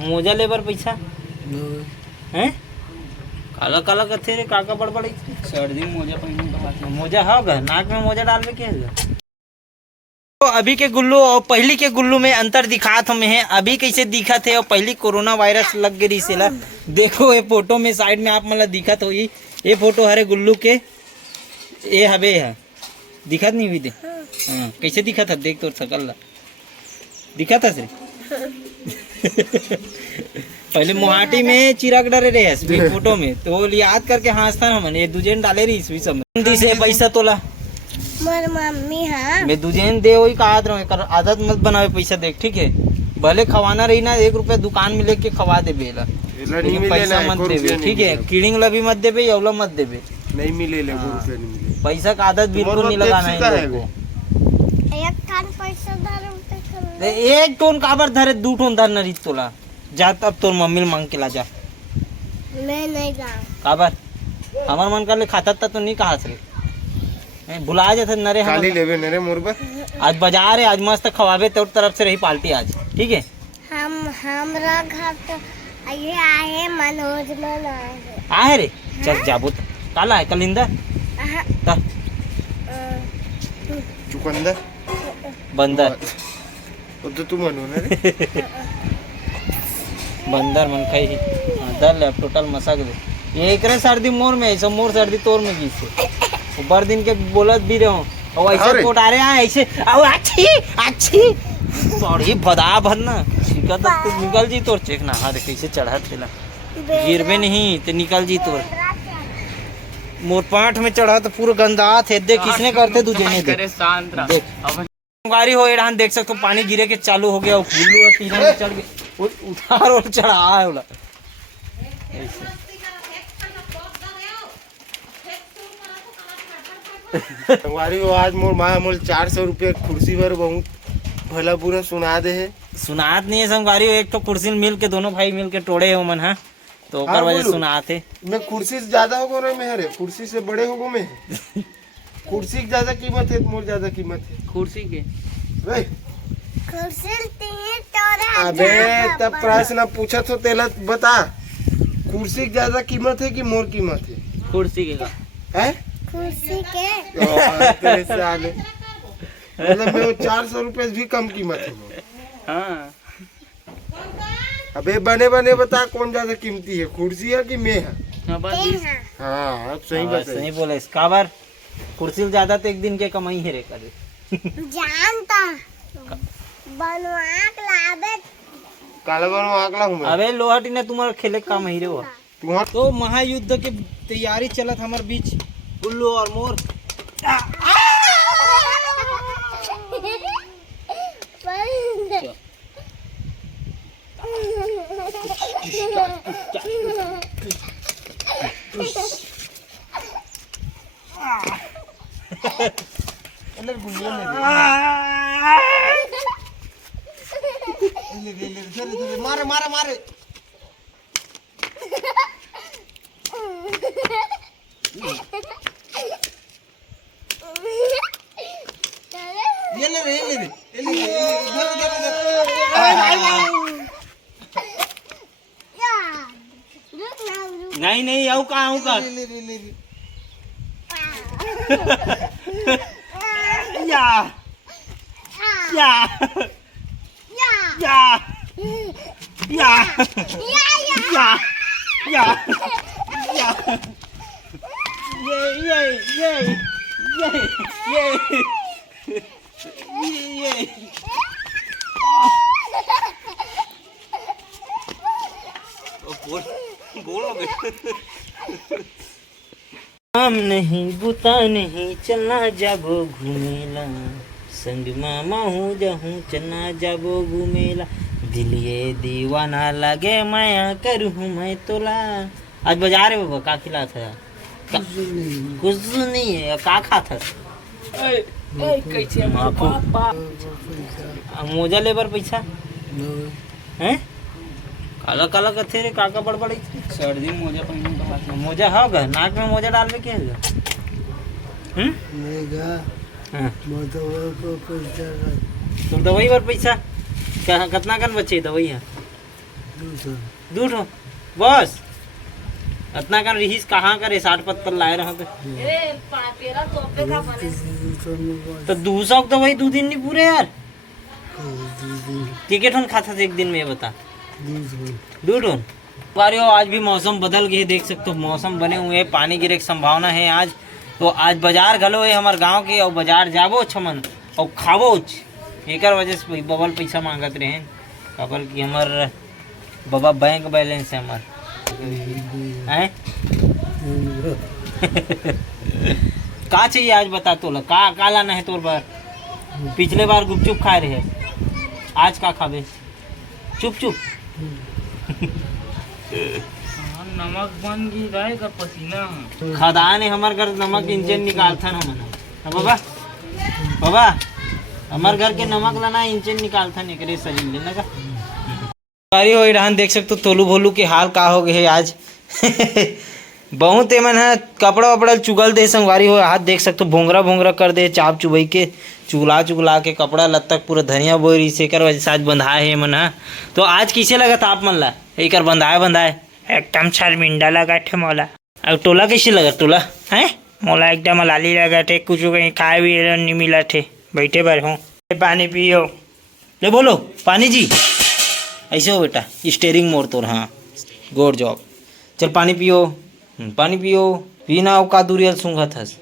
मोजा लेबर पैसा हैं काला काला कथे रे काका बड़बड़ सर्दी मोजा पहन मोजा होगा नाक में मोजा डाल के तो अभी के गुल्लू और पहली के गुल्लू में अंतर दिखात हमें है। अभी कैसे दिखा थे और पहली कोरोना वायरस लग गई सेला। देखो ये फोटो में साइड में आप मतलब दिखत हो ये फोटो हरे गुल्लू के ये हवे है दिखत नहीं हुई दे हाँ कैसे दिखा था देख तो सकल दिखा था से पहले मोहाटी में चिराग डरे रहे फोटो में तो याद करके हंसता हमने ये दूजे डाले रही इसवी सब से पैसा तोला मोर मम्मी हाँ मैं दूजेन दे वही कहा कर आदत मत बनावे पैसा देख ठीक है भले खवाना रही ना 1 रुपया दुकान में लेके खवा दे बेला पैसा मत देवे ठीक है कीड़िंग ला भी मत देवे यौला मत देवे नहीं मिले पैसा का आदत बिल्कुल नहीं लगाना है एक कान पैसा धर एक टोन काबर धरे 2 टोन धर नरी तोला जा तब तोर मम्मी मांग के ला जा मैं नहीं जाऊँ काबर हमार मन कर ले खाता तो नहीं कहा से भुला जाते नरे खाली लेवे नरे मुर्गा आज बाजार है आज मस्त खवाबे तो तरफ से रही पार्टी आज ठीक है हमरा घर तो ये आए मनोज मन आए रे चल जाबो काला है कलिंदर चुकंदर बंदर तो तू मनो ना रे बंदर मन खाई दर ले टोटल मसाक दे ये एकरे सर्दी मोर में ऐसा मोर सर्दी तोर में की से बर दिन के बोलत भी रहो और ऐसे कोट आ रहे हैं ऐसे अच्छी अच्छी बड़ी भदा भरना शिकत तो निकल जी तोर चेक ना हाँ कैसे चढ़ा थेला गिरबे नहीं तो निकल जी तोर मोर पाठ में चढ़ा तो पूरा गंदा थे देख किसने करते तुझे नहीं देख गाड़ी हो एडान देख सकते हो पानी गिरे के चालू हो गया गुल्लू टीना में चढ़ गया उतार और चढ़ा है बोला संगवारी को आज मोर माँ मोल 400 रुपये कुर्सी पर बहुत भला पूरा सुना दे है सुनात नहीं है संगवारी एक तो कुर्सी मिल के दोनों भाई मिल के तोड़े हो मन हाँ तो हाँ, वजह सुनाते मैं कुर्सी से ज्यादा होगो ना मैं हरे कुर्सी से बड़े होगो मैं कुर्सी की ज्यादा कीमत है मोर ज्यादा कीमत है कुर्सी के अबे तब प्रश्न पूछा तो तेला बता कुर्सी की ज्यादा कीमत है कि मोर कीमत है कुर्सी के का है कुर्सी के तेरे से आले मतलब मैं 400 रुपये भी कम कीमत है हाँ अबे बने बने बता कौन ज्यादा कीमती है कुर्सी है कि मैं है हाँ अब सही बात सही बोले इसका बार कुर्सी ज्यादा तो एक दिन के कमाई है रे करे जानता बनवाक लाबे काला बनवाक ला हूं मैं अबे लोहाटी ने तुम्हारा खेले काम ही रे वो तो महायुद्ध के तैयारी चलत हमार बीच गुल्लू और मोर मारे मारे मारे ये ले रे ये ले नहीं नहीं आऊ का या या या या या या या ये हम नहीं बुता नहीं चलना जाबो घूमेला संग मामा हूँ जहूँ चलना जाबो घूमेला दिल ये दीवाना लगे माया करूँ मैं तोला आज बाजार है बाबा का खिला था कुछ नहीं है का खा था कैसे मोजा लेबर पैसा हैं काला काला कथे रे काका बड़बड़ी सर्दी मोजा पहन मोजा होगा नाक में मोजा डाल के तो दवाई पर पैसा कितना कन बचे दवाई है दू ठो बस इतना कर रहीस कहाँ करे 60 पत्तल लाए रहा तो 200 तो वही 2 दिन नहीं पूरे यार टिकट हम खाता था एक दिन में ये बता 2 टन बारी हो। आज भी मौसम बदल गए देख सकते हो मौसम बने हुए हैं पानी गिरे की संभावना है आज तो आज बाजार गलो है हमारे गांव के और बाजार जाबो छमन और खाबो एक वजह से बबल पैसा मांगत रहे कबल की हमार बाबा बैंक बैलेंस है हमार हैं का चाहिए आज बता तो का लाना है तोर बार पिछले बार गुपचुप खाए रहे आज का खाबे चुप चुप नमक बन गई रहे का पसीना खदान है हमार घर नमक इंजन निकालता ना मना बाबा बाबा हमार घर के नमक लाना इंजन निकालता नहीं करे शरीर लेना का बारी हो रहन देख सकते तोलू भोलू के हाल का हो गए आज बहुत एमन है कपड़ा वपड़ा चुगल दे संगवारी हो हाथ देख सकते भोंगरा भोंगरा कर दे चाप चुबई के चुगला के कपड़ा लत तक पूरा धनिया बोरी से कर वजह से आज बंधाए है मन तो आज किसे लगा था आप मन ला एक बंधाए एकदम शर्मिंदा लगा थे मोला अब टोला कैसे लगा टोला है मोला एकदम लाली लगा थे कुछ कहीं खाए भी नहीं मिला थे बैठे बार हूँ पानी पियो ले बोलो पानी जी ऐसे हो बेटा स्टेयरिंग मोड़ तोड़ हाँ गुड जॉब चल पानी पियो पीना का दूरियल सूंघत हस